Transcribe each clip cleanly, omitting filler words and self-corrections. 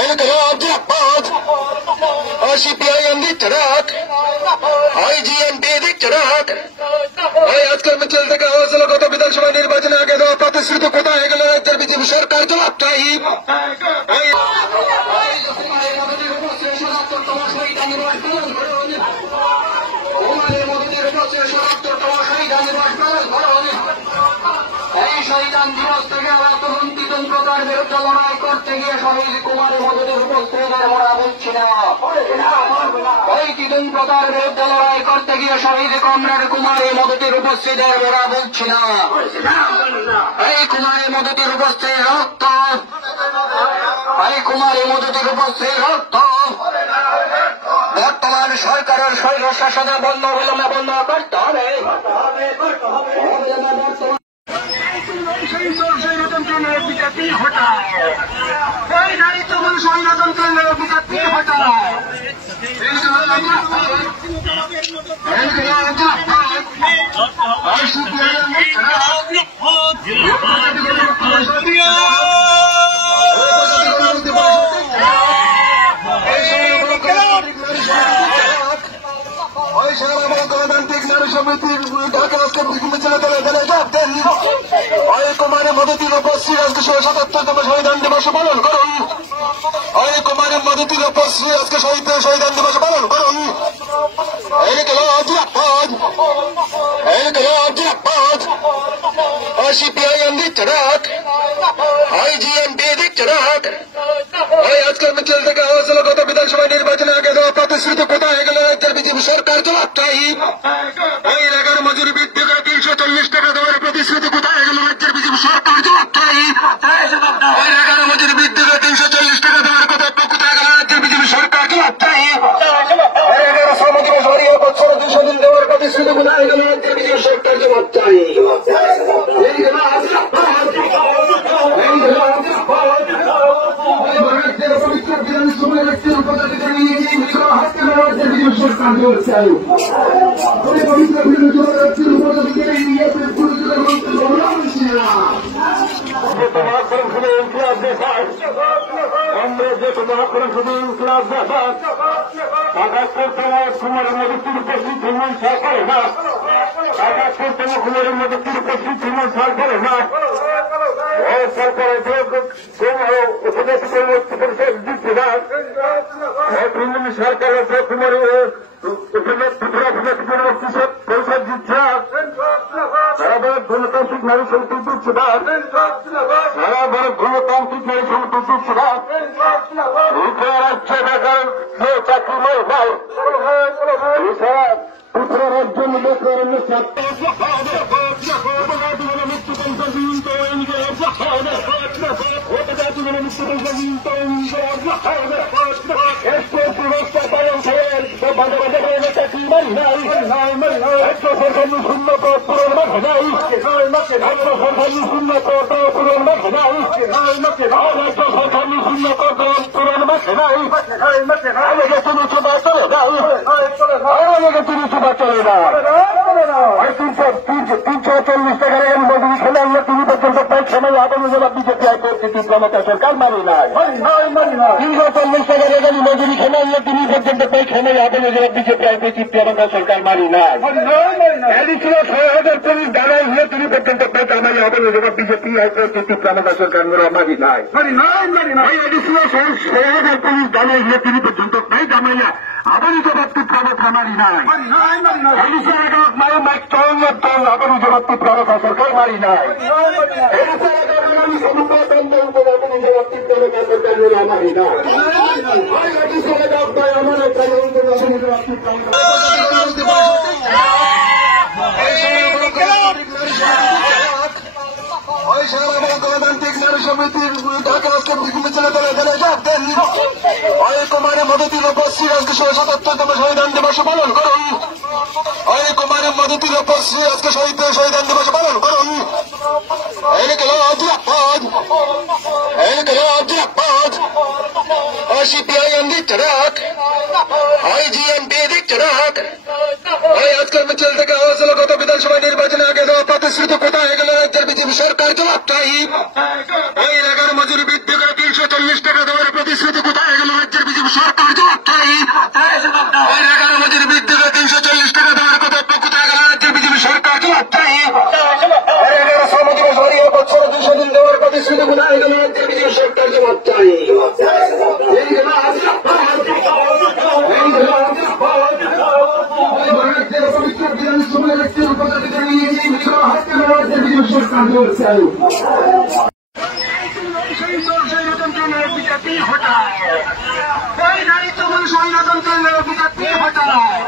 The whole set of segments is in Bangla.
ইনকিলাব জিন্দাবাদ, সিপিআইএম দিচ্ছে ডাক, আইজিএমপি দিচ্ছে ডাক। আজকের মিছিল থেকে আওয়াজ হলো গত বিধানসভা নির্বাচনে আগে দেওয়া প্রতিশ্রুতি কোথায় গেল রাজ্যের বিজেপি সরকার? জবাব চাই। এই শহীদান দিবস থেকে অর্থমন্ত্রী প্রকার বিরুদ্ধে লড়াই করতে গিয়ে শহীদ কুমারের মধ্যে উপস্থিতের মরা বুঝছি না। ওই কিদুন প্রকার বিরুদ্ধে লড়াই করতে গিয়ে শহীদ কমরেড কুমারের মদতির উপস্থিতের মরা বুঝছি না। এই কুমারের মদতির উপস্থিত রক্ত, এই কুমারের মদতির উপস্থিত রক্ত বর্তমান সরকারের শৈল শাসনে বন্ধ বিলম্বে বন্ধ করতে হবে। বিজেপি হটায়, এই নারীত্ব স্বৈরতন্ত্রের বিজেপি হটায়। গণতান্ত্রিক নারী সমিতির ঢাকা আজকে মিছিলে দলে জবাব দেন। ওই কুমারের মদতির উপস্থিত আজকে 77তম শহীদান দিবস পালন করুন। ওই কুমারের মদতির উপস্থিত আজকে শহীদান দিবস পালন করুন। ইনকিলাব জিন্দাবাদ, ইনকিলাব জিন্দাবাদ, সিপিআইএম দিচ্ছে ডাক, আইজিএমপি দিচ্ছে ডাক। আজকের মিছিল থেকে আওয়াজ হলো গত বিধানসভা নির্বাচনে আগে দেওয়া প্রতিশ্রুতি কোথায় গেল রাজ্যের বিজেপি সরকার? জবাব চাই। ওই এলাকার মজুরি বৃদ্ধি করে 340 টাকা দেওয়ার প্রতিশ্রুতি কোথায় গেল রাজ্যের বিজেপি সরকার? জবাব চাই। ওই এলাকার মজুরি বৃদ্ধি করে 340 টাকা দেওয়ার কথা কোথায় গেল রাজ্যের বিজেপি সরকার? জবাব চাই। ওই এলাকার শ্রমিকরা সরিয়ে বছরে 200 দিন দেওয়ার প্রতিশ্রুতি কোথায় গেল রাজ্যের বিজেপি সরকার? জবাব চাই। সরকারের পরিষদ দিচ্ছে সারা ভারত গণতান্ত্রিক নারী সমিতি দিচ্ছে, সারা ভারত গণতান্ত্রিক নারী সমিতি দিচ্ছে রাজ্যে বেকার চাকরি নাই, পুত্র রাজ্য বেকার সরকার মারি নাই। 340 টাকা রেগালি মজুরি খেলাইলে তিনি পর্যন্ত পেছনে আদালতে জবাব বিজেপি আইপিসি সরকার মারি নাই। 6,000 পুলিশ দাঁড়াই হলে তিনি পর্যন্ত পেছনে আদালতে জবাব বিজেপি আইপিসি সরকার মারি নাই। 6,000 পুলিশ দাঁড়াই হলে তিনি পর্যন্ত পেছনে আদালত জবাবটি প্রবর্তন মারি নাই। আদালত জবাবটি প্রবর্তন সরকার মারি নাই। গণতান্ত্রিক নারী সমিতির ঢাকা আজকে মিছিলে দলে জবাব দেন। ওই কুমারের মদতির উপস্থিত আজকে 77তম শহীদান দিবস পালন করুন। ওই কুমারের মদতির উপস্থিত আজকে শহীদান দিবস পালন করুন। ইনকিলাব জিন্দাবাদ, ইনকিলাব জিন্দাবাদ, সিপিআইএম দিচ্ছে ডাক, আইজিএমপি দিচ্ছে ডাক। ওই আজকের মিছিল থেকে আওয়াজ হলো গত বিধানসভা নির্বাচনে আগে দেওয়া প্রতিশ্রুতি কোথায় গেল রাজ্যের বিজেপি সরকার জবাব চাই। ওই এলাকার মজুরি বৃদ্ধি করে 340 টাকা দেওয়ার প্রতিশ্রুতি কোথায় গেল রাজ্যের বিজেপি সরকার জবাব চাই। ওই এলাকার মজুরি বৃদ্ধি করে 340 টাকা দেওয়ার কথা কোথায় গেল রাজ্যের বিজেপি সরকার জবাব চাই। ওই এলাকার শ্রমজীবী সরিয়ে বছরে 200 দিন দেওয়ার প্রতিশ্রুতি কোথায় গেল রাজ্যের বিজেপি সরকার জবাব চাই। बीजेपी हटाए कोई नहीं तुम संगठन बीजेपी हटाए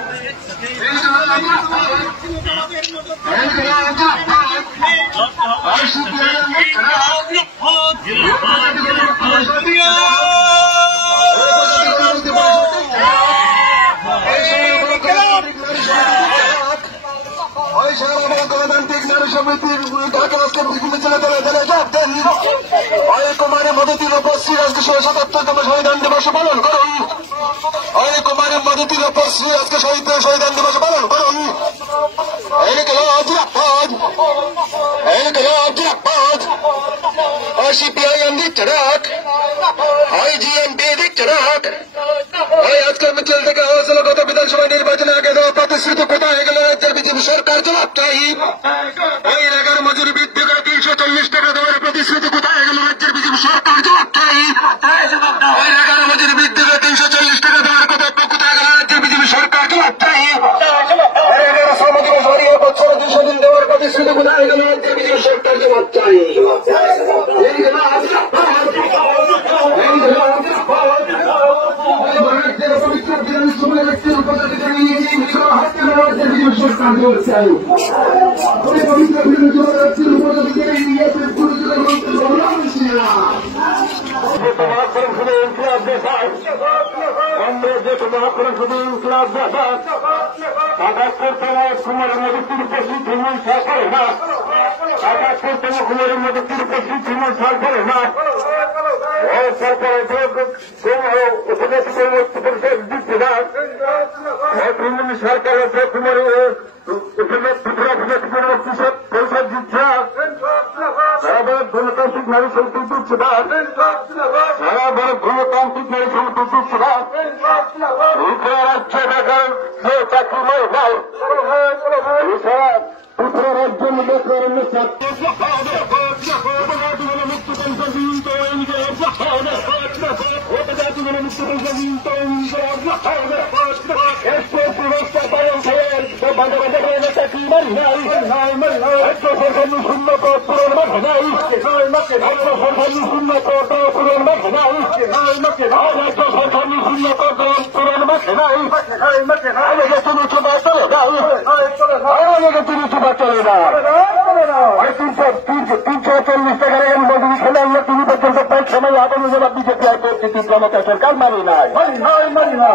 গণতান্ত্রিক নারী সমিতির ঢাকা আজকে মিছিলে দলে যোগ দেন। ওই কুমারের মদতির উপস্থিত আজকে 77তম সংবিধান দিবস পালন করুন। ওই কুমারের মদতির উপস্থিত আজকে সংবিধান দিবস পালন করুন। সিপিআইএম দিচ্ছে ডাক, ওই জিএমপি দিচ্ছে ডাক। ওই আজকের মিছিল থেকে আওয়াজ হলো গত বিধানসভা নির্বাচনে আগে দেওয়া প্রতিশ্রুতি কোথায় গেল রাজ্যের বিজেপি সরকার জবাব চাই। ওই এলাকার মজুরি বৃদ্ধি করে 340 টাকা দেওয়ার প্রতিশ্রুতি কোথায় গেল রাজ্যের বিজেপি সরকার জবাব চাই। ওই এলাকার মজুরি বৃদ্ধি করে 340 টাকা দেওয়ার কথা কোথায় গেল রাজ্যের বিজেপি সরকার জবাব চাই। ওই এলাকার শ্রমজীবী সরিয়ে বছরে 200 দিন দেওয়ার প্রতিশ্রুতি কোথায় গেল রাজ্যের বিজেপি সরকার জবাব চাই। গণতান্ত্রিক নারী সমিতি দিচ্ছে সারা ভারত গণতান্ত্রিক নারী সমিতি দিচ্ছে রাজ্য বেকার চাকরি নয় নাই সারা ত্রিপুরা রাজ্য বেকার সময় আগামী জবাব বিজেপি সরকার মানি নাই।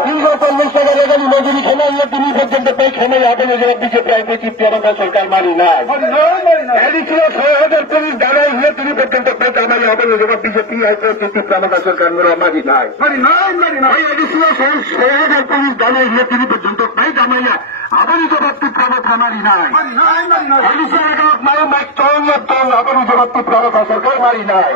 340 টাকা রেগানি মজুরি সময় তিনি পর্যন্ত পেয়ে সময় আগামী জবাব বিজেপি সরকার মানি নাই। 6,000 পুলিশ দাঁড়াই হলে তিনি পর্যন্ত পেয়ে আগামী জবাব বিজেপি সরকার মানি নাই। 6,000 পুলিশ দাঁড়াই হলে তিনি পর্যন্ত পেয়ে আগামী জবাব মানি নাই। আগামী জবাব সরকার মানি নাই।